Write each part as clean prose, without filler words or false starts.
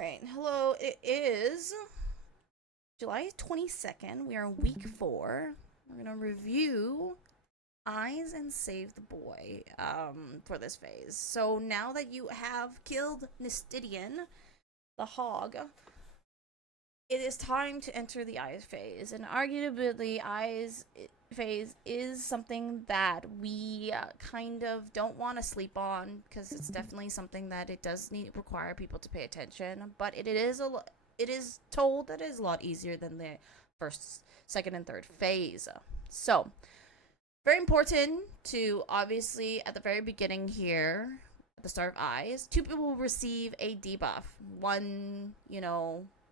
Alright, hello, it is July 22nd. We are in week 4. We're going to review Eyes and Save the Boy for this phase. So now that you have killed Nistidian, the hog, it is time to enter the Eyes phase. And arguably, Eyes phase is something that we kind of don't want to sleep on because it's definitely something that it does require people to pay attention. But it is told that it is a lot easier than the first, second, and third phase. So very important to obviously at the very beginning here, at the start of Eyes, 2 people will receive a debuff. One,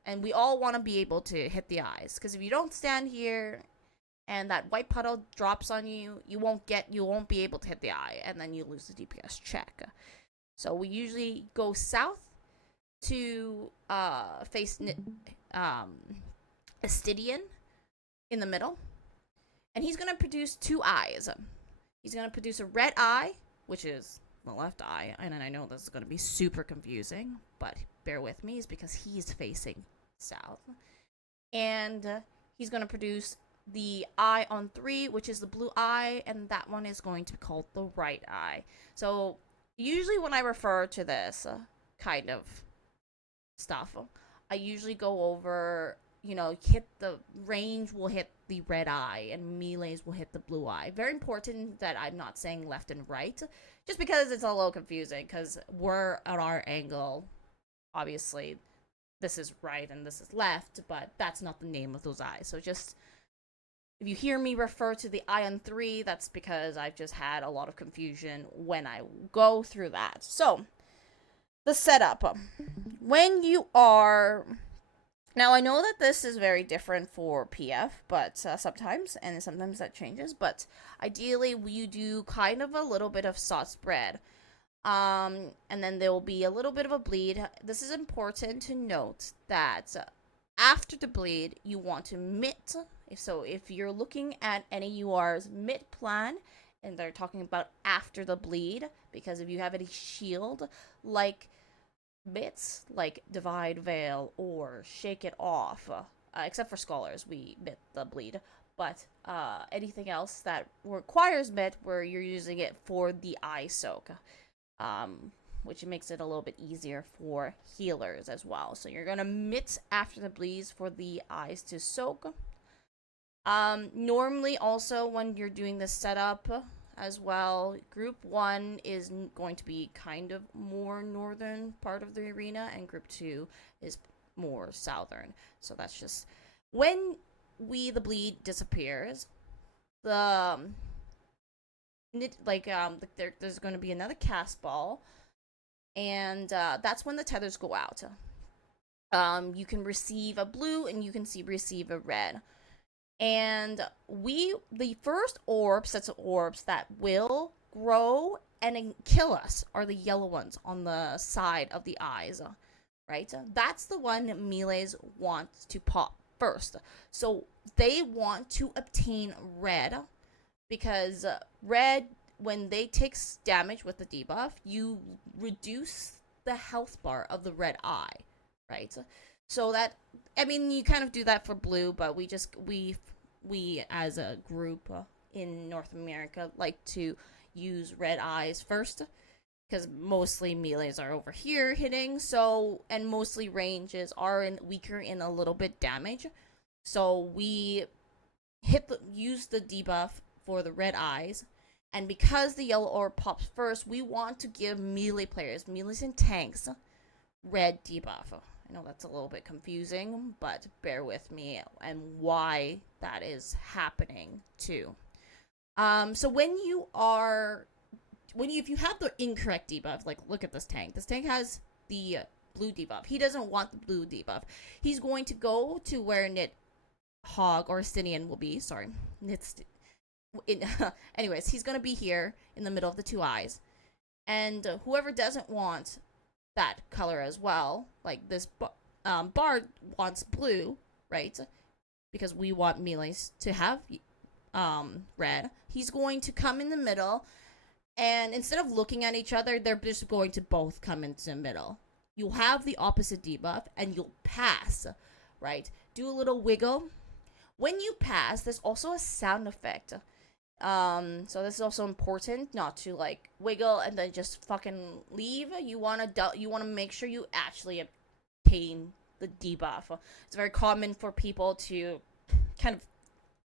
and we all want to be able to hit the eyes because if you don't stand here and that white puddle drops on you, you won't be able to hit the eye, and then you lose the DPS check. So we usually go south to face Astidian in the middle, and he's gonna produce 2 eyes. He's gonna produce a red eye, which is the left eye, and I know this is gonna be super confusing, but bear with me, is because he's facing south, and he's gonna produce the eye on 3, which is the blue eye, and that one is going to be called the right eye. So usually when I refer to this kind of stuff, I usually go over, hit the range will hit the red eye and melees will hit the blue eye. Very important that I'm not saying left and right, just because it's a little confusing because we're at our angle. Obviously, this is right and this is left, but that's not the name of those eyes. So just if you hear me refer to the eye on 3, that's because I've just had a lot of confusion when I go through that. So, the setup. When you are... Now, I know that this is very different for PF, but sometimes that changes. But ideally, you do kind of a little bit of sauce spread. And then there will be a little bit of a bleed. This is important to note that after the bleed, you want to mitt. So if you're looking at any UR's mitt plan, and they're talking about after the bleed, because if you have any shield, like mitts, like Divide Veil or Shake It Off, except for Scholars, we mitt the bleed, but anything else that requires mitt, where you're using it for the eye soak, which makes it a little bit easier for healers as well. So you're gonna mitt after the bleeds for the eyes to soak. Normally also when you're doing this setup as well, group 1 is going to be kind of more northern part of the arena, and group 2 is more southern. So that's just when the bleed disappears, there's going to be another cast ball, and that's when the tethers go out. You can receive a blue and you can receive a red. And the first sets of orbs that will grow and kill us are the yellow ones on the side of the eyes, right? That's the one melees want to pop first. So they want to obtain red, because red, when they take damage with the debuff, you reduce the health bar of the red eye, right? So that, you kind of do that for blue, but we as a group in North America like to use red eyes first, because mostly melees are over here hitting, and mostly ranges are weaker in a little bit damage. So we use the debuff for the red eyes, and because the yellow orb pops first, we want to give melee players, melees and tanks, red debuff. I know that's a little bit confusing, but bear with me and why that is happening too. So if you have the incorrect debuff, like look at this tank. This tank has the blue debuff. He doesn't want the blue debuff. He's going to go to where Hog or Stinian will be. Sorry, anyways, he's gonna be here in the middle of the 2 eyes, and whoever doesn't want that color as well, like this bard wants blue, right? Because we want melees to have red. He's going to come in the middle, and instead of looking at each other, they're just going to both come into the middle. you'll have the opposite debuff and you'll pass, right? Do a little wiggle. When you pass, there's also a sound effect. So this is also important, not to like wiggle and then just fucking leave. You wanna make sure you actually obtain the debuff. It's very common for people to kind of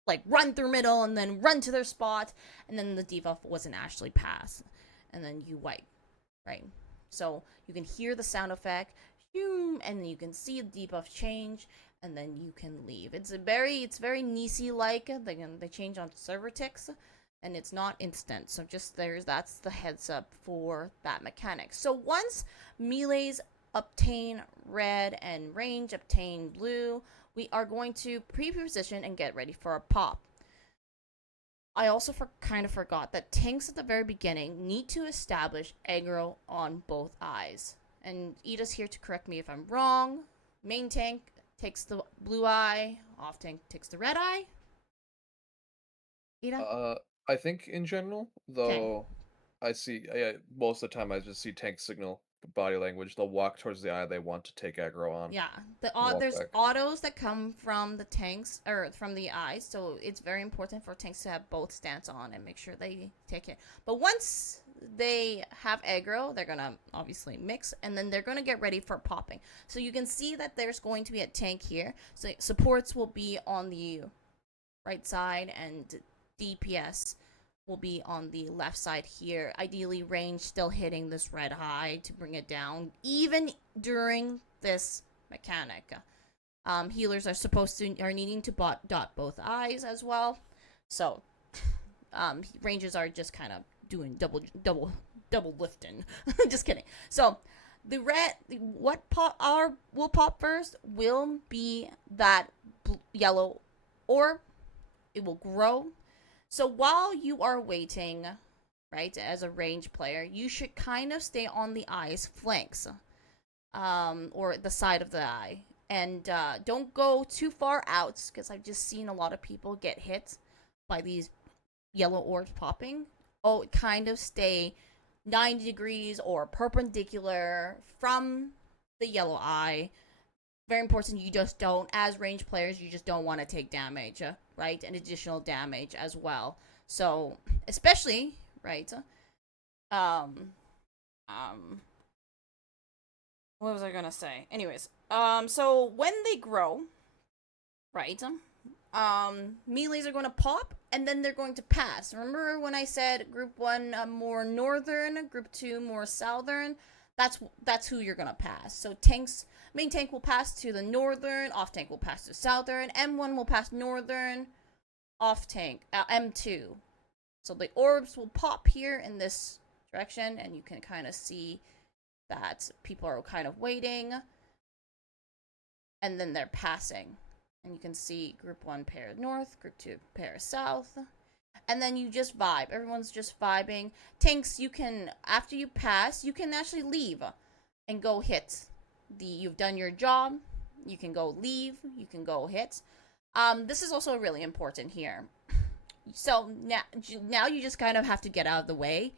like run through middle and then run to their spot, and then the debuff wasn't actually passed, and then you wipe, right? So you can hear the sound effect, and you can see the debuff change, and then you can leave. It's very Nisi like. They change on server ticks, and it's not instant. So just that's the heads up for that mechanic. So once melees obtain red and range obtain blue, we are going to pre-position and get ready for a pop. I also kind of forgot that tanks at the very beginning need to establish aggro on both eyes. And Ida's here to correct me if I'm wrong. Main tank takes the blue eye, off tank takes the red eye. Ida? I think in general, though, Okay. I see, most of the time I just see tank signal body language. They'll walk towards the eye they want to take aggro on. Yeah, Walk there's back. autos that come from the tanks or from the eyes, so it's very important for tanks to have both stance on and make sure they take it. But once they have aggro, they're gonna obviously mix, and then they're gonna get ready for popping. So you can see that there's going to be a tank here. So supports will be on the right side, and DPS will be on the left side here. Ideally, range still hitting this red eye to bring it down, even during this mechanic. Healers are needing to dot both eyes as well. So, ranges are just kind of doing double lifting. Just kidding. So, the red, what will pop first will be that yellow orb. It will grow. So while you are waiting, right, as a range player, you should kind of stay on the eye's flanks, or the side of the eye, and don't go too far out, because I've just seen a lot of people get hit by these yellow orbs popping. Oh, kind of stay 90 degrees or perpendicular from the yellow eye. Very important, you just don't, as range players, you just don't want to take damage, right? And additional damage as well. So, especially, right? What was I gonna say? Anyways, so when they grow, right? Melees are going to pop, and then they're going to pass. Remember when I said group 1 more northern, group 2 more southern? That's who you're going to pass. So main tank will pass to the northern, off tank will pass to southern, M1 will pass northern, off tank, M2. So the orbs will pop here in this direction, and you can kind of see that people are kind of waiting, and then they're passing. And you can see group 1 pair north, group 2 pair south. And then you just vibe. Everyone's just vibing. Tanks, you can, after you pass, you can actually leave and go hit. You've done your job. You can go leave. You can go hit. This is also really important here. So now you just kind of have to get out of the way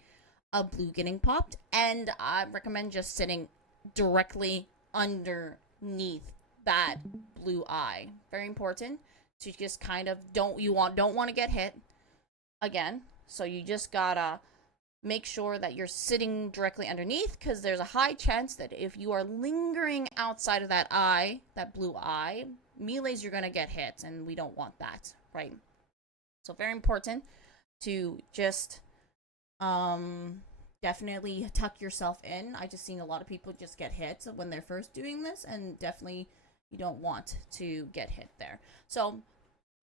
of blue getting popped. And I recommend just sitting directly underneath that blue eye. Very important to just kind of don't want to get hit again. So you just gotta make sure that you're sitting directly underneath, because there's a high chance that if you are lingering outside of that eye, that blue eye, melees, you're gonna get hit, and we don't want that, right? So very important to just definitely tuck yourself in. I just seen a lot of people just get hit when they're first doing this, and definitely you don't want to get hit there. So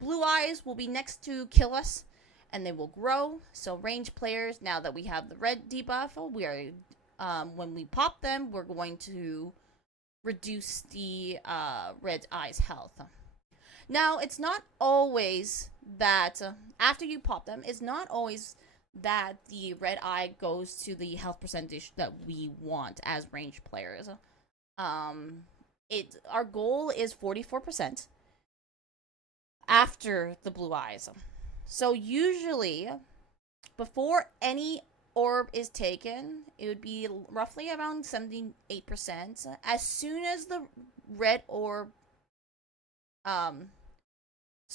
blue eyes will be next to kill us, and they will grow. So range players, now that we have the red debuff, we are when we pop them, we're going to reduce the red eyes health. Now, it's not always that after you pop them, it's not always that the red eye goes to the health percentage that we want as range players. Our goal is 44% after the blue eyes. So usually, before any orb is taken, it would be roughly around 78%. As soon as the red orb, um,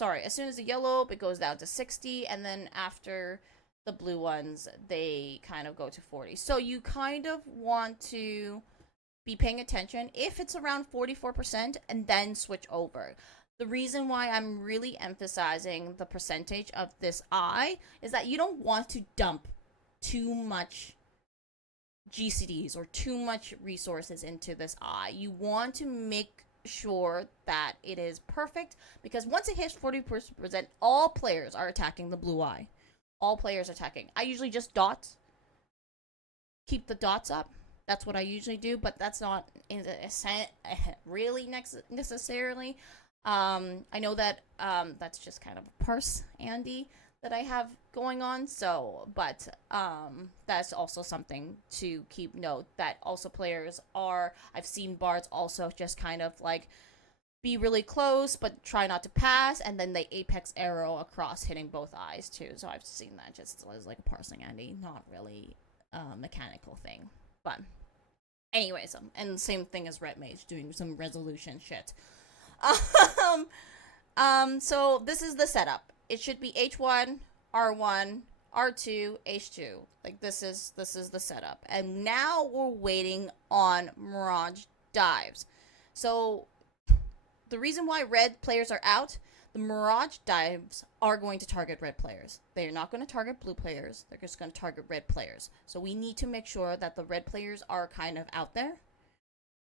as soon as the yellow orb, it goes down to 60, and then after the blue ones, they kind of go to 40. So you kind of want to be paying attention if it's around 44% and then switch over. The reason why I'm really emphasizing the percentage of this eye is that you don't want to dump too much GCDs or too much resources into this eye. You want to make sure that it is perfect, because once it hits 40%, all players are attacking the blue eye. All players attacking. I usually just keep the dots up. That's what I usually do, but that's not really necessarily. I know that that's just kind of a parse, Andy, that I have going on. So, but that's also something to keep note, that also players are. I've seen bards also just kind of like be really close, but try not to pass, and then they apex arrow across, hitting both eyes too. So I've seen that just as like a parsing, Andy, not really a mechanical thing, but. Anyways, and same thing as Red Mage, doing some resolution shit. So this is the setup. It should be H1, R1, R2, H2. Like this is the setup. And now we're waiting on Mirage dives. So the reason why red players are out, the Mirage dives are going to target red players. They're not going to target blue players. They're just going to target red players. So we need to make sure that the red players are kind of out there.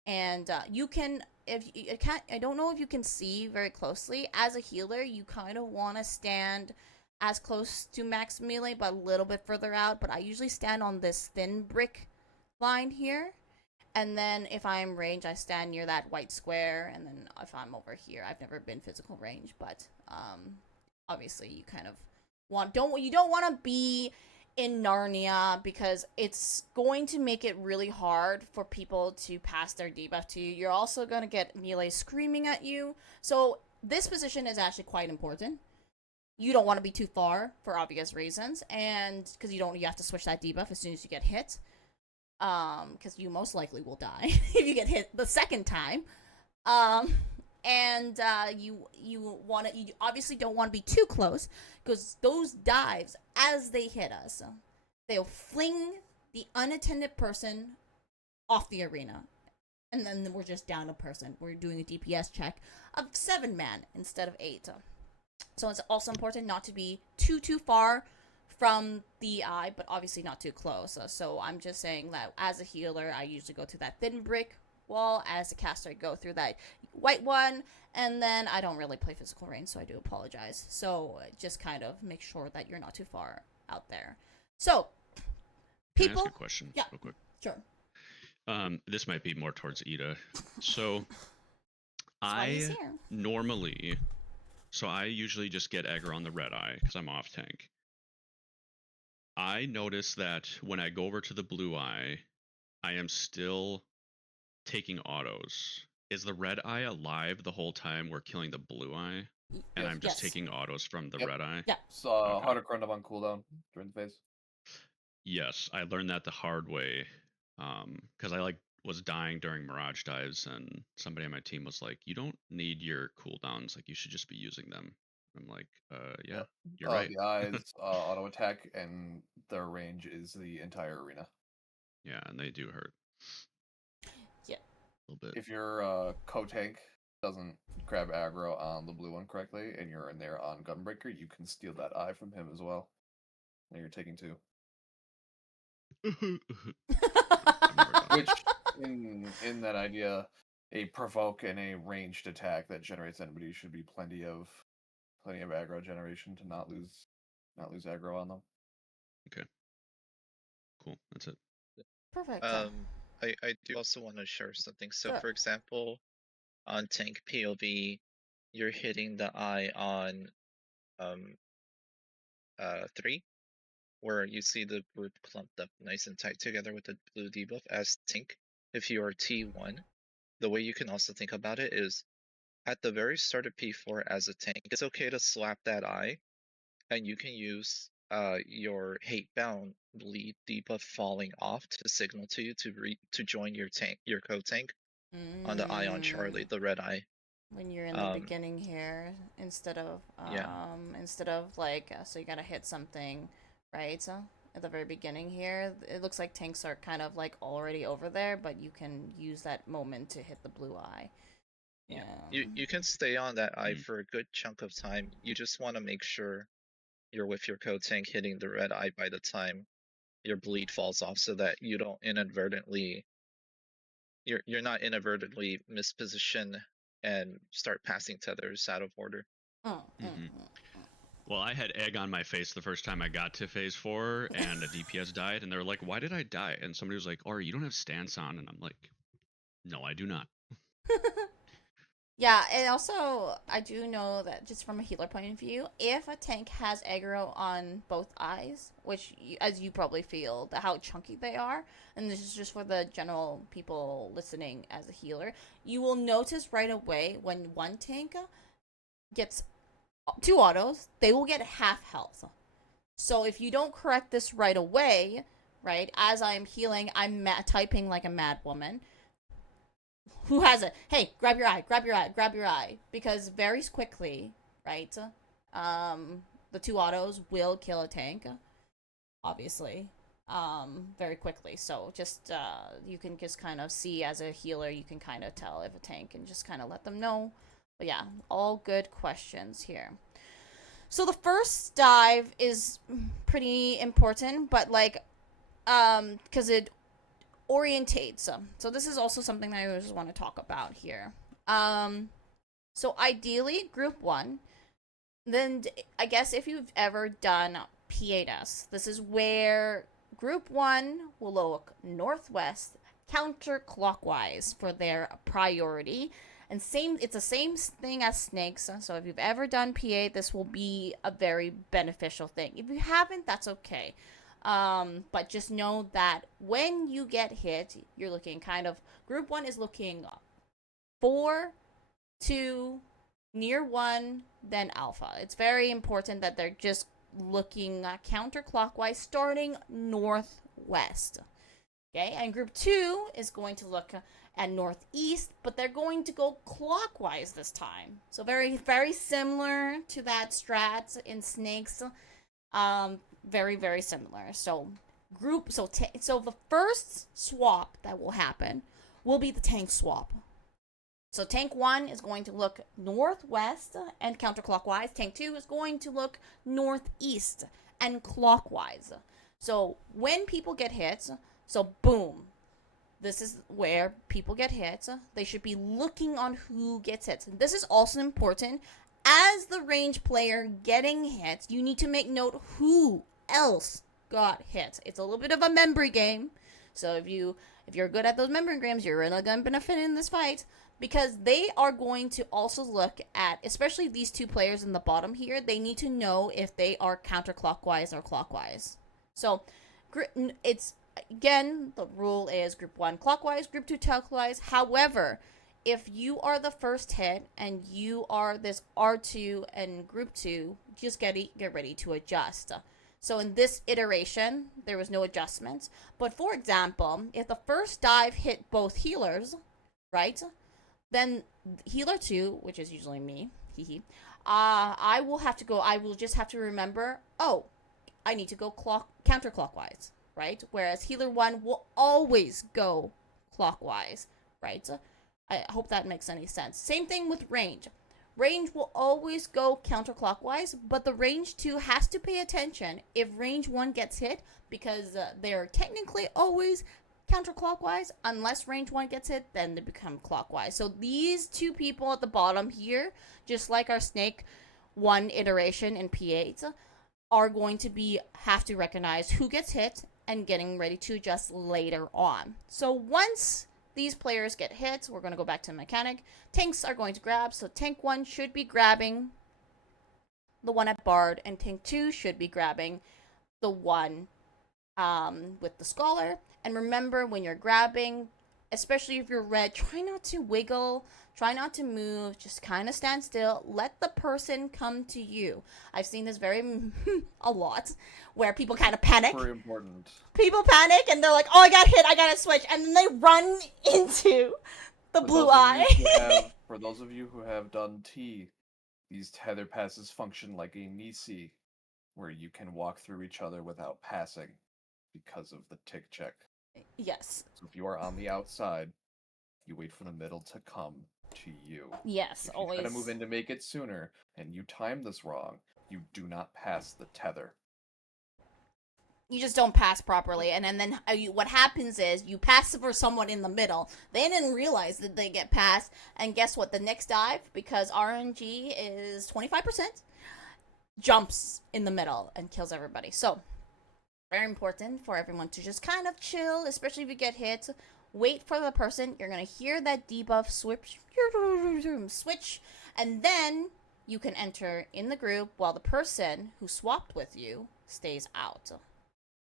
And you can, if you can't, I don't know if you can see very closely. As a healer, you kind of want to stand as close to max melee, but a little bit further out. But I usually stand on this thin brick line here. And then if I'm range, I stand near that white square. And then if I'm over here, I've never been physical range, but obviously you kind of you don't want to be in Narnia, because it's going to make it really hard for people to pass their debuff to you. You're also going to get melee screaming at you. So this position is actually quite important. You don't want to be too far for obvious reasons, and because you have to switch that debuff as soon as you get hit. Because you most likely will die if you get hit the second time. And you obviously don't want to be too close, because those dives, as they hit us, they'll fling the unattended person off the arena, and then we're just down a person. We're doing a DPS check of 7-man instead of 8. So it's also important not to be too far from the eye, but obviously not too close. So I'm just saying that as a healer, I usually go through that thin brick wall. As a caster, I go through that white one, and then I don't really play physical range, so I do apologize. So just kind of make sure that you're not too far out there. So people, can I ask a question yeah, real quick? Sure. This might be more towards Ida. So I normally, so I usually just get aggro on the red eye because I'm off tank. I notice that when I go over to the blue eye, I am still taking autos. Is the red eye alive the whole time we're killing the blue eye? And I'm just taking autos from the red eye? Yeah. So okay. 100 Chrono on cooldown during the phase. Yes, I learned that the hard way. Because I was dying during Mirage dives, and somebody on my team was like, "You don't need your cooldowns. Like, you should just be using them." I'm like, yeah, you're right. The eyes auto attack, and their range is the entire arena. Yeah, and they do hurt. Yeah. A little bit. If your co-tank doesn't grab aggro on the blue one correctly, and you're in there on Gunbreaker, you can steal that eye from him as well. And you're taking 2. Which, in that idea, a provoke and a ranged attack that generates anybody should be plenty of aggro generation to not lose aggro on them. Okay. Cool. That's it. Perfect. I do also want to share something. So, Sure. for example, on tank POV, you're hitting the eye on 3, where you see the group clumped up nice and tight together with the blue debuff as tank. If you are T1, the way you can also think about it is at the very start of P4 as a tank, it's okay to slap that eye, and you can use your hate bound bleed debuff falling off to signal to you to join your co-tank on the eye on Charlie, the red eye. When you're in the beginning here, instead of like, so you gotta hit something, right? So at the very beginning here, it looks like tanks are kind of like already over there, but you can use that moment to hit the blue eye. Yeah. You can stay on that eye for a good chunk of time. You just want to make sure you're with your co-tank hitting the red eye by the time your bleed falls off, so that you don't inadvertently you're not inadvertently misposition and start passing tethers out of order. Well, I had egg on my face the first time I got to phase 4, and a DPS died, and they were like, "Why did I die?" And somebody was like, "Ori, you don't have stance on," and I'm like, "No, I do not." Yeah, and also I do know that just from a healer point of view, if a tank has aggro on both eyes, which as you probably feel how chunky they are, and this is just for the general people listening as a healer, you will notice right away when one tank gets 2 autos, they will get half health. So if you don't correct this right away, right, as I'm healing, I'm typing like a mad woman. Who has it? Hey, grab your eye, grab your eye, grab your eye. Because very quickly, right, the 2 autos will kill a tank, obviously, very quickly. So just, you can just kind of see as a healer, you can kind of tell if a tank and just kind of let them know. But yeah, all good questions here. So the first dive is pretty important, but like, because it orientates. So this is also something that I just want to talk about here. So ideally, group 1. Then I guess if you've ever done P8S, this is where group 1 will look northwest counterclockwise for their priority. And it's the same thing as snakes. So if you've ever done P8, this will be a very beneficial thing. If you haven't, that's okay. But just know that when you get hit, you're looking kind of, group 1 is looking 4, 2, near 1, then alpha. It's very important that they're just looking counterclockwise, starting northwest. Okay, and group 2 is going to look at northeast, but they're going to go clockwise this time. So very, very similar to that strat in snakes. Very, very similar. So the first swap that will happen will be the tank swap. So tank 1 is going to look northwest and counterclockwise. Tank 2 is going to look northeast and clockwise. So when people get hit, so boom, this is where people get hit. They should be looking on who gets hit. This is also important. As the range player getting hit, you need to make note who else got hit. It's a little bit of a memory game. So if you're good at those memory games, you're really going to benefit in this fight, because they are going to also look at, especially these 2 players in the bottom here, they need to know if they are counterclockwise or clockwise. So it's, again, the rule is group 1 clockwise, group 2 clockwise. However, if you are the first hit and you are this R2 and group 2, just get ready to adjust. So in this iteration, there was no adjustments. But for example, if the first dive hit both healers, right, then healer 2, which is usually me, I will just have to remember, oh, I need to go counterclockwise, right? Whereas healer 1 will always go clockwise, right? I hope that makes any sense. Same thing with range. Range will always go counterclockwise, but the range 2 has to pay attention if range 1 gets hit, because they're technically always counterclockwise. Unless range 1 gets hit, then they become clockwise. So these 2 people at the bottom here, just like our snake 1 iteration in P8, are going to have to recognize who gets hit and getting ready to adjust later on. So once these players get hit, we're going to go back to the mechanic. Tanks are going to grab, so tank 1 should be grabbing the one at Bard, and tank 2 should be grabbing the one with the Scholar. And remember, when you're grabbing, especially if you're red, try not to wiggle, try not to move, just kind of stand still. Let the person come to you. I've seen this a lot, where people kind of panic. Very important. People panic and they're like, oh, I got hit, I gotta switch. And then they run into the blue eye. For those of you who have done T, these tether passes function like a Nisi, where you can walk through each other without passing because of the tick check. Yes. So if you are on the outside, you wait for the middle to come to you. Yes, if you always. try to move in to make it sooner, and you time this wrong, you do not pass the tether. You just don't pass properly, and then what happens is you pass for someone in the middle. They didn't realize that they get passed, and guess what? The next dive, because RNG is 25%, jumps in the middle and kills everybody. So, very important for everyone to just kind of chill, especially if you get hit. Wait for the person. You're going to hear that debuff switch, and then you can enter in the group while the person who swapped with you stays out.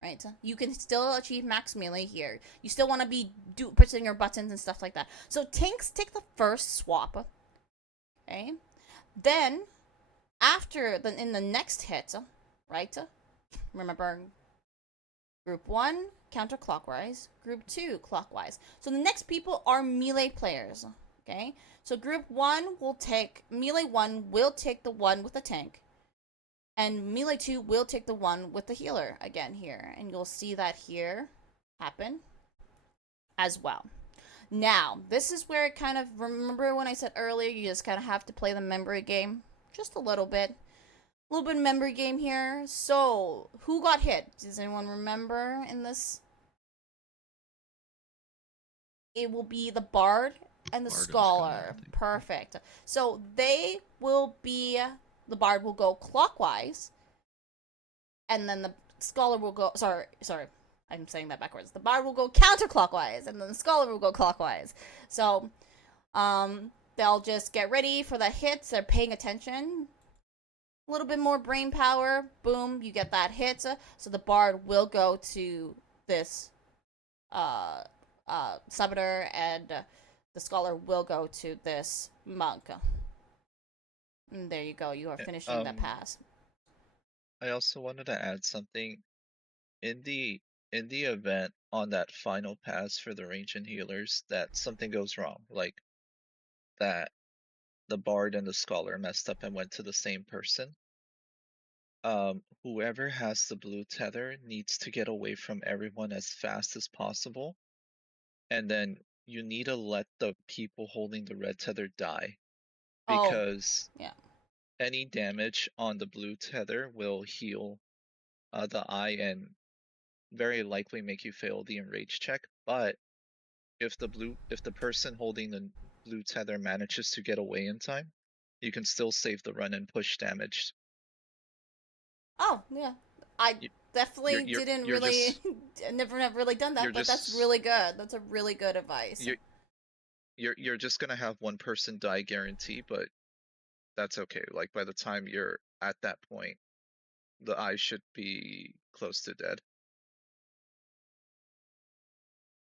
Right? You can still achieve max melee here. You still want to be pressing your buttons and stuff like that. So tanks take the first swap. Okay? Then, in the next hit, right? Remember, group 1, counterclockwise. Group 2, clockwise. So the next people are melee players. Okay? So group 1 will take, melee 1 will take the one with the tank. And melee 2 will take the one with the healer again here. And you'll see that here happen as well. Now, this is where it kind of, remember when I said earlier, you just kind of have to play the memory game? Just a little bit. A little bit of memory game here. So, who got hit? Does anyone remember in this? It will be the Bard and the Scholar. Perfect. So, they will be... The Bard will go clockwise, and then the Scholar will go... Sorry, I'm saying that backwards. The Bard will go counterclockwise, and then the Scholar will go clockwise. So, they'll just get ready for the hits. They're paying attention. A little bit more brain power. Boom, you get that hit. So the Bard will go to this Subitor, and the Scholar will go to this Monk. And there you go. You are finishing that pass. I also wanted to add something. In the event on that final pass for the range and healers that something goes wrong, like that the Bard and the Scholar messed up and went to the same person, whoever has the blue tether needs to get away from everyone as fast as possible, and then you need to let the people holding the red tether die, because any damage on the blue tether will heal the eye and very likely make you fail the enrage check. But if the person holding the blue tether manages to get away in time, you can still save the run and push damage. Oh yeah, I definitely didn't really, never have really done that, but that's really good. That's a really good advice. You're just gonna have one person die guarantee, but that's okay. Like by the time you're at that point, the eye should be close to dead.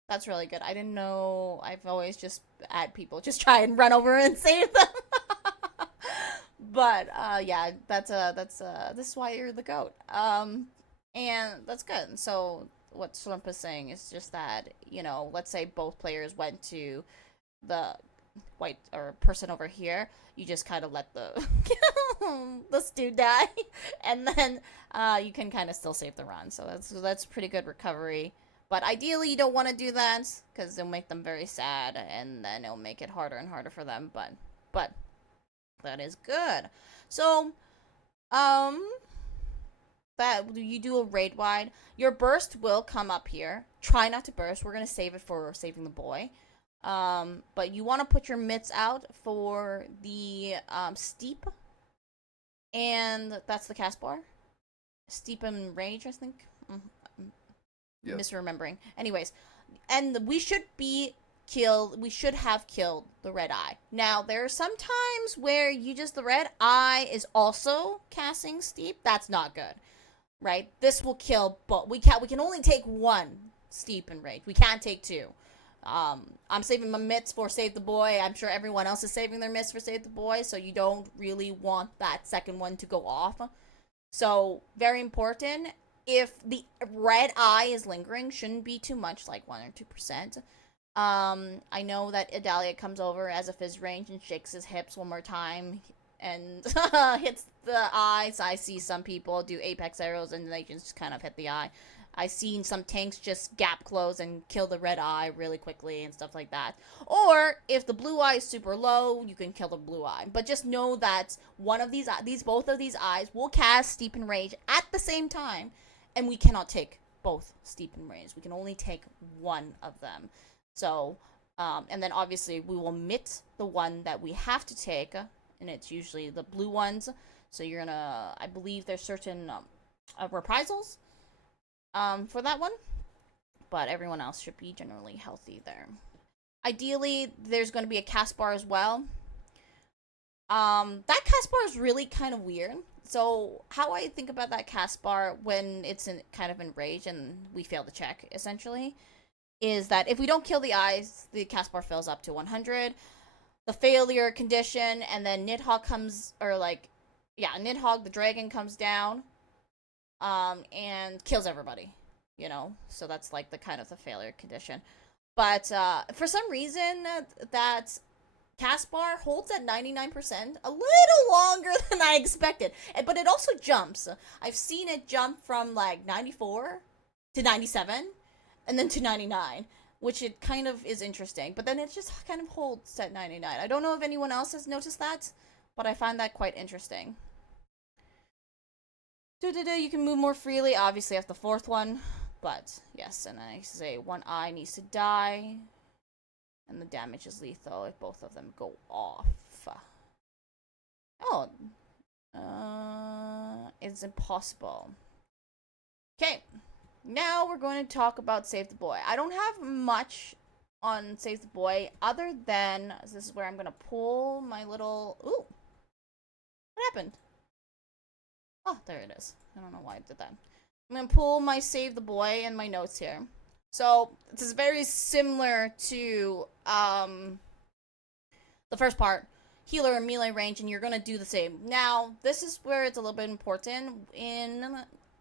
That's really good. I didn't know. I've always just had people just try and run over and save them. But yeah, this is why you're the GOAT. And that's good. So what Slurmp is saying is just that, you know, let's say both players went to the white or person over here, you just kind of let the stew die, and then you can kind of still save the run. So that's pretty good recovery. But ideally, you don't want to do that because it'll make them very sad, and then it'll make it harder and harder for them. But that is good. So, that you do a raid wide. Your burst will come up here. Try not to burst. We're gonna save it for saving the boy. But you want to put your mitts out for the steep, and that's the cast bar. Steep and rage, I think. Yep. Misremembering. Anyways, and we should have killed the red eye. Now, there are some times where the red eye is also casting steep. That's not good, right? This will kill, but we can only take one steep and rage. We can't take two. I'm saving my mitts for Save the Boy. I'm sure everyone else is saving their mitts for Save the Boy, so you don't really want that second one to go off. So, very important. If the red eye is lingering, shouldn't be too much, like 1 or 2%. I know that Edalya comes over as a fizz range and shakes his hips one more time and hits the eyes. I see some people do apex arrows and they just kind of hit the eye. I've seen some tanks just gap close and kill the red eye really quickly and stuff like that. Or if the blue eye is super low, you can kill the blue eye. But just know that one of both of these eyes will cast Steep and Rage at the same time, and we cannot take both Steep and Rage. We can only take one of them. So, and then obviously we will mitt the one that we have to take, and it's usually the blue ones. So you're gonna, I believe there's certain reprisals for that one, but everyone else should be generally healthy there. Ideally, there's going to be a cast bar as well. That cast bar is really kind of weird. So how I think about that cast bar when it's kind of enraged and we fail to check, essentially, is that if we don't kill the eyes, the cast bar fills up to 100. The failure condition, and then Nidhogg comes, Nidhogg the dragon comes down, and kills everybody, so that's like the kind of the failure condition. But for some reason that cast bar holds at 99%, a little longer than I expected, but it also jumps. I've seen it jump from like 94 to 97 and then to 99, which it kind of is interesting, but then it just kind of holds at 99. I don't know if anyone else has noticed that, but I find that quite interesting. You can move more freely, obviously, after the fourth one. But, yes, and I say one eye needs to die. And the damage is lethal if both of them go off. Oh. It's impossible. Okay. Now we're going to talk about Save the Boy. I don't have much on Save the Boy other than... This is where I'm going to pull my little... Ooh. What happened? Oh, there it is. I don't know why I did that. I'm going to pull my Save the Boy and my notes here. So, this is very similar to the first part. Healer and melee range, and you're going to do the same. Now, this is where it's a little bit important. In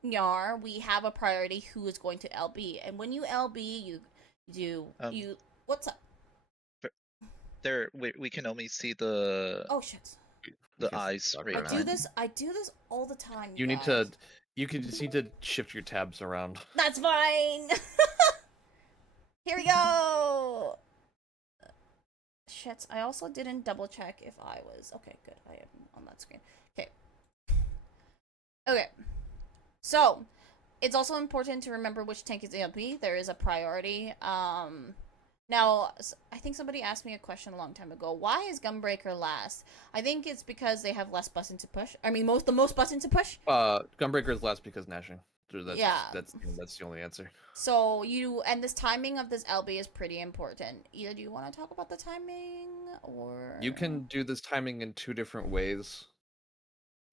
Nyar, we have a priority who is going to LB. And when you LB, what's up? There, we can only see the... Oh, shit. The eyes right I do this all the time. You just need to shift your tabs around. That's fine. Here we go. Shit, I also didn't double check if I was okay. Good, I am on that screen. Okay. So it's also important to remember which tank is ALP. There is a priority. Now, I think somebody asked me a question a long time ago. Why is Gunbreaker last? I think it's because they have less button to push. I mean, the most button to push. Gunbreaker is last because gnashing. That's the only answer. So and this timing of this LB is pretty important. Either do you want to talk about the timing, or you can do this timing in two different ways.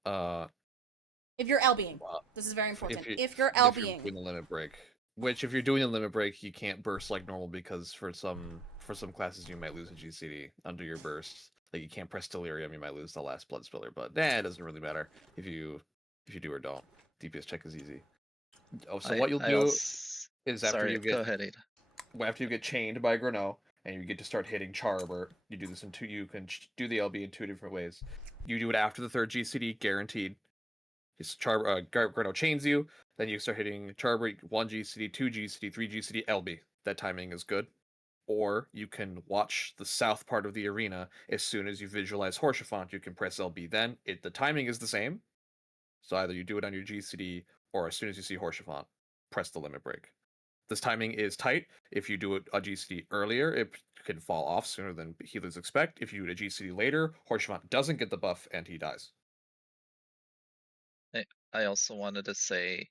If you're LBing, this is very important. If you're LBing, if you're doing the limit break. Which, if you're doing a limit break, you can't burst like normal because for some classes you might lose a GCD under your burst. Like you can't press Delirium, you might lose the last Blood Spiller. But it doesn't really matter if you do or don't. DPS check is easy. Oh, so what you'll do is after you get chained by Grano and you get to start hitting Charbert, you do this in two. You can do the LB in two different ways. You do it after the third GCD, guaranteed. Grano chains you, then you start hitting Charbert 1 GCD, 2 GCD, 3 GCD, LB. That timing is good. Or you can watch the south part of the arena. As soon as you visualize Horshaphant, you can press LB. Then the timing is the same. So either you do it on your GCD, or as soon as you see Horshaphant, press the limit break. This timing is tight. If you do it a GCD earlier, it can fall off sooner than healers expect. If you do it a GCD later, Horshaphant doesn't get the buff and he dies. I also wanted to say,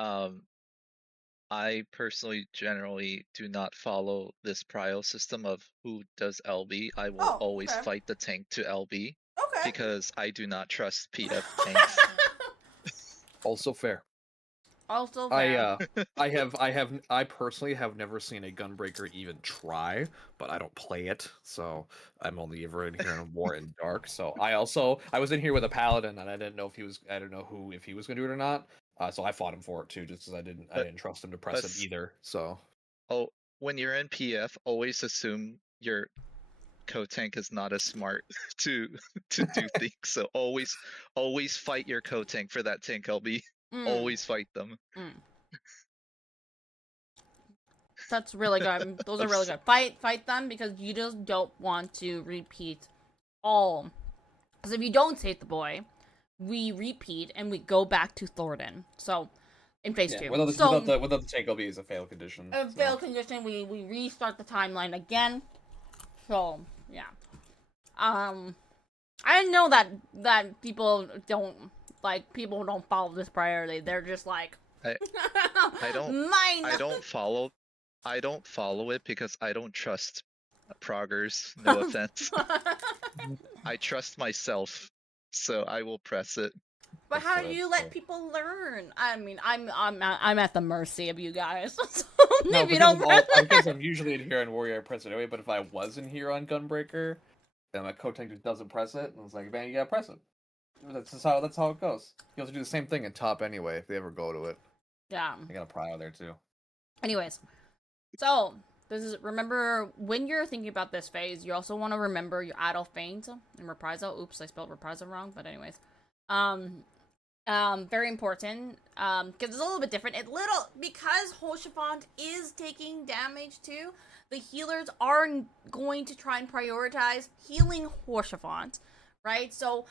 I personally generally do not follow this prio system of who does LB. I will always fight the tank to LB. Because I do not trust PF tanks. Also fair. Also fair. I personally have never seen a Gunbreaker even try, but I don't play it, so I'm only ever in here in War and Dark. So I was in here with a Paladin, and I didn't know if he was gonna do it or not. So I fought him for it too, just because I didn't trust him to press it either. So when you're in PF, always assume your co-tank is not as smart to do things. So always fight your co-tank for that tank LB. Always fight them. That's really good. Those are really good. Fight them, because you just don't want to repeat all. Because if you don't save the boy, we repeat and we go back to Thornton. So in phase 2. Without the tank LB is a fail condition. Fail condition, we restart the timeline again. So yeah. I didn't know that people don't follow this priority. They're just like I don't follow it because I don't trust proggers. No offense. I trust myself, so I will press it. But how do you let people learn? I mean, I'm at the mercy of you guys. So maybe don't. Because I'm usually in here on Warrior, I press it anyway. But if I wasn't here on Gunbreaker, then my co-tank just doesn't press it, and it's like, man, you gotta press it. That's how it goes. You have to do the same thing in top anyway if they ever go to it. Yeah. You got a prio there too. Anyways, so remember when you're thinking about this phase, you also want to remember your idle feint and reprisal. Oops, I spelled reprisal wrong, but anyways. Very important. Because it's a little bit different. Because Hoshafont is taking damage too, the healers are going to try and prioritize healing Hoshafont, right? So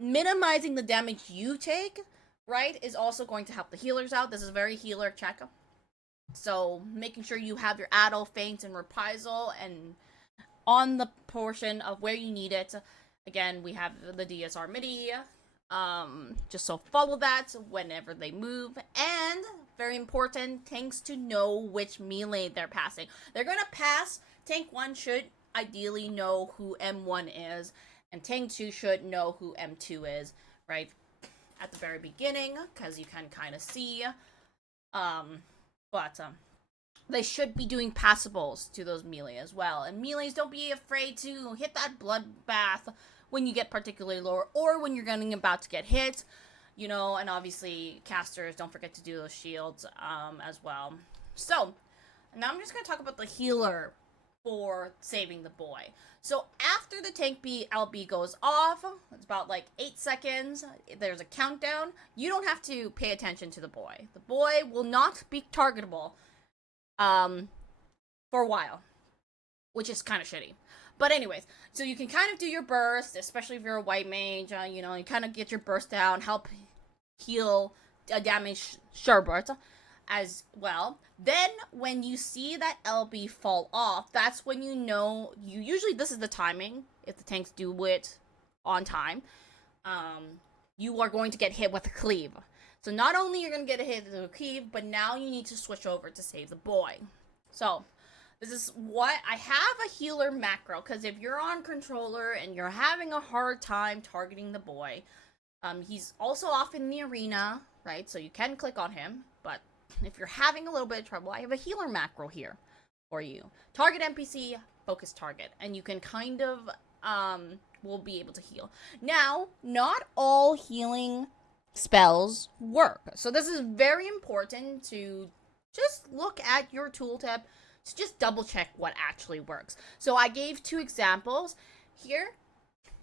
minimizing the damage you take, right, is also going to help the healers out. This is a very healer check. So making sure you have your idle feint and reprisal and on the portion of where you need it. Again, we have the DSR MIDI. Just so follow that whenever they move. And very important, tanks to know which melee they're passing. They're gonna pass. Tank 1 should ideally know who M1 is, and Tank 2 should know who M2 is, right? At the very beginning, because you can kind of see. But they should be doing passables to those melee as well. And melees, don't be afraid to hit that bloodbath when you get particularly lower, or when you're getting about to get hit, you know, and obviously casters, don't forget to do those shields as well. So now I'm just going to talk about the healer for saving the boy. So after the tank LB goes off, it's about like 8 seconds, there's a countdown. You don't have to pay attention to the boy. The boy will not be targetable for a while, which is kind of shitty. But anyways, so you can kind of do your burst, especially if you're a white mage, you know, you kind of get your burst down, help heal damage Sherbert as well. Then when you see that LB fall off, that's when you know, usually this is the timing, if the tanks do it on time, you are going to get hit with a cleave. So not only you're going to get hit with a cleave, but now you need to switch over to save the boy. So this is what I have a healer macro, because if you're on controller and you're having a hard time targeting the boy, he's also off in the arena, right? So you can click on him, but if you're having a little bit of trouble, I have a healer macro here for you. Target NPC, focus target, and you can kind of will be able to heal. Now, not all healing spells work, so this is very important to just look at your tooltip. So just double check what actually works. So I gave 2 examples here.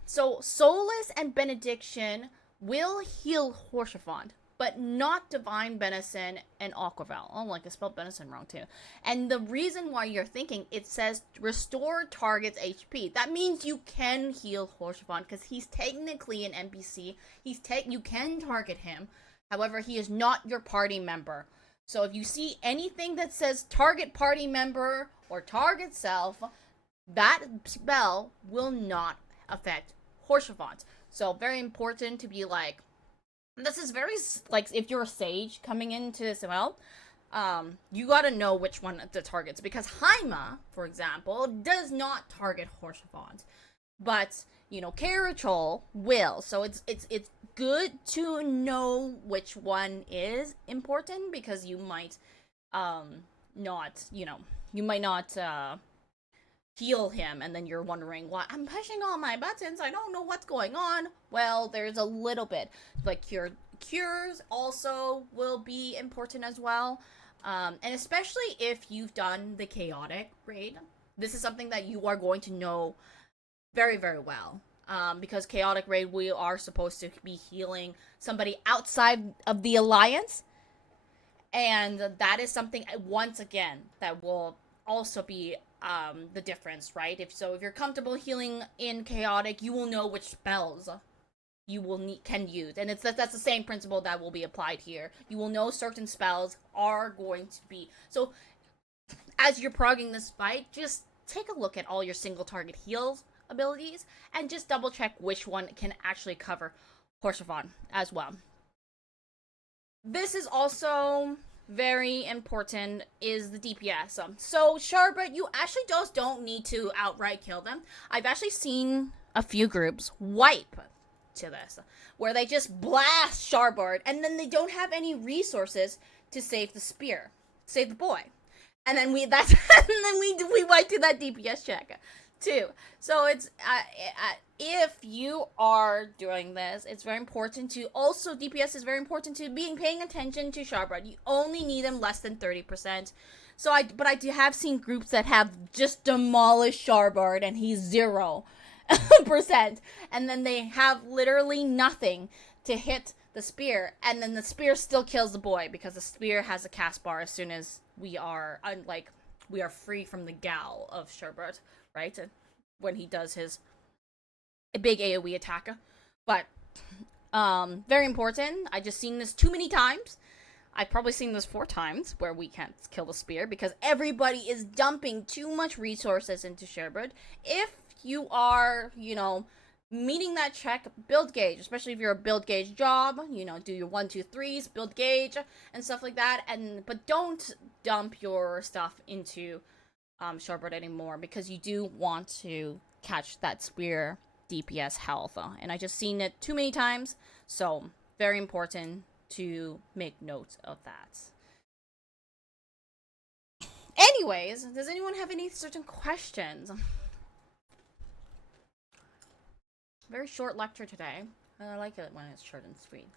So Solace and Benediction will heal Hoshafont, but not Divine Benison and Aquavel. Oh, like I spelled Benison wrong too. And the reason why you're thinking, it says restore target's HP. That means you can heal Hoshafont because he's technically an NPC. You can target him. However, he is not your party member. So if you see anything that says target party member or target self, that spell will not affect Hoshafont. So very important to be like, this is very, like, if you're a sage coming into this well, you gotta know which one the targets. Because Haima, for example, does not target Hoshafont. but Carachol will. So it's good to know which one is important, because you might not you might not heal him, and then you're wondering, why I'm pushing all my buttons, I don't know what's going on. Well, there's a little bit, like cures also will be important as well, and especially if you've done the chaotic raid, this is something that you are going to know very, very well, because chaotic raid, we are supposed to be healing somebody outside of the alliance, and that is something, once again, that will also be the difference, right? If you're comfortable healing in chaotic, you will know which spells you can use, and that's the same principle that will be applied here. You will know certain spells are going to be, so as you're progging this fight, just take a look at all your single target heals abilities and just double check which one can actually cover Horsevon as well. This is also very important, is the DPS. So Charbot, you actually just don't need to outright kill them. I've actually seen a few groups wipe to this, where they just blast Charbot, and then they don't have any resources to save the spear, save the boy, and then we wipe to that DPS check too. So it's if you are doing this, it's very important to also, DPS is very important to paying attention to Charbot. You only need them less than 30%. But I do have seen groups that have just demolished Charbot and he's 0%, and then they have literally nothing to hit the spear, and then the spear still kills the boy, because the spear has a cast bar as soon as we are free from the gal of Charbot, right? When he does his big AoE attack. But very important. I just seen this too many times. I've probably seen this 4 times where we can't kill the spear because everybody is dumping too much resources into Charbot. If you are, meeting that check, build gauge, especially if you're a build gauge job, do your 1, 2, 3s, build gauge and stuff like that, but don't dump your stuff into Charbot anymore, because you do want to catch that spear DPS health, and I just seen it too many times, so very important to make note of that. Anyways, does anyone have any certain questions? Very short lecture today. I like it when it's short and sweet.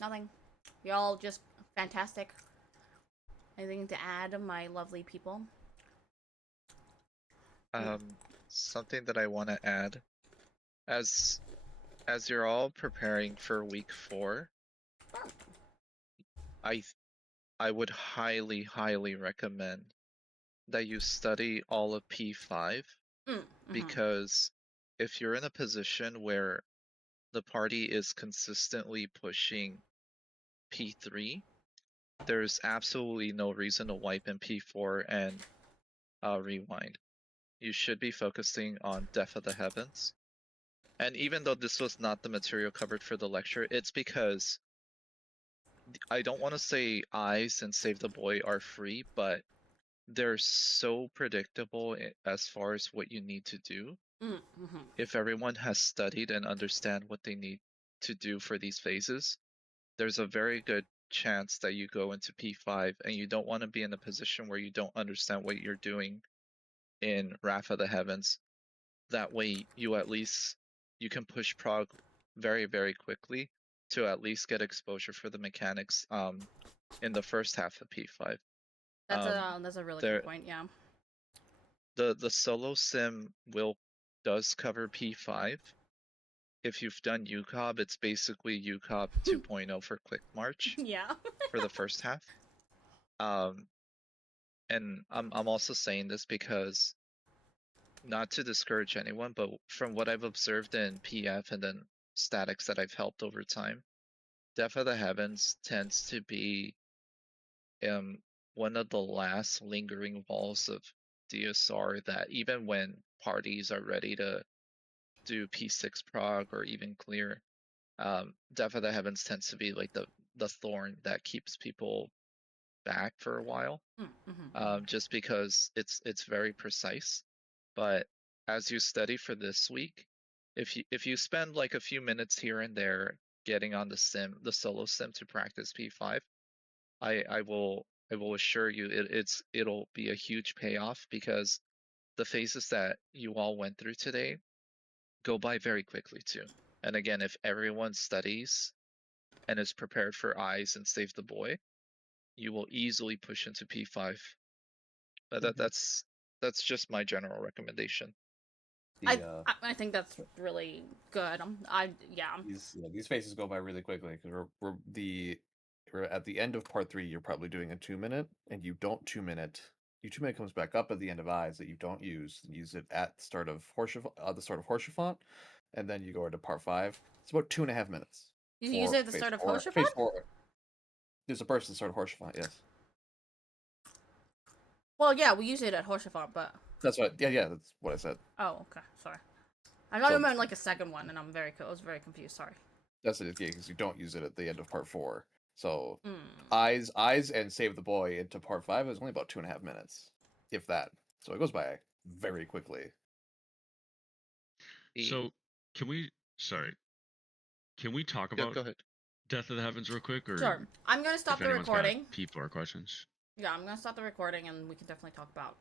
Nothing. Y'all just fantastic. Anything to add, my lovely people? Something that I want to add, as you're all preparing for week 4, I would highly, highly recommend that you study all of P5, because if you're in a position where the party is consistently pushing P3, there's absolutely no reason to wipe in P4 and rewind. You should be focusing on Death of the Heavens. And even though this was not the material covered for the lecture, it's because I don't want to say Eyes and Save the Boy are free, but they're so predictable as far as what you need to do. If everyone has studied and understand what they need to do for these phases, there's a very good chance that you go into P5 and you don't want to be in a position where you don't understand what you're doing in Wrath of the Heavens. That way you can push prog very, very quickly to at least get exposure for the mechanics in the first half of P5. That's a really good point, yeah. The solo sim does cover P5. If you've done UCOB, it's basically UCOB 2.0 for Quick March. Yeah. For the first half. And I'm also saying this because, not to discourage anyone, but from what I've observed in PF and then statics that I've helped over time, Death of the Heavens tends to be one of the last lingering walls of DSR that even when parties are ready to do P6 prog or even clear, Death of the Heavens tends to be like the thorn that keeps people back for a while, Mm-hmm. just because it's very precise. But as you study for this week, if you spend like a few minutes here and there getting on the solo sim to practice P5, I will assure you it'll be a huge payoff, because the phases that you all went through today go by very quickly too. And again, if everyone studies and is prepared for eyes and save the boy, you will easily push into P5. But that's just my general recommendation. I think that's really good. These phases go by really quickly because we're at the end of part 3. You're probably doing a 2-minute, and you don't 2-minute. Your 2-minute comes back up at the end of eyes that you don't use. And use it at the start of Horsefant, and then you go into part 5. It's about 2.5 minutes. You use it at the start of Horsefant? Phase 4. There's a burst at the start of Horsefant, yes. Well, yeah, we use it at Horsefant, but That's what. Yeah, that's what I said. oh, okay, sorry. I thought you meant like a second one, and I was very confused. Sorry. That's it, yeah, because you don't use it at the end of part 4. So eyes, and save the boy into part 5 is only about 2.5 minutes, if that. So it goes by very quickly. So can we talk about Go ahead. Death of the Heavens real quick? Or Sure. I'm gonna stop if the anyone's got recording. people or questions. Yeah, I'm gonna stop the recording, and we can definitely talk about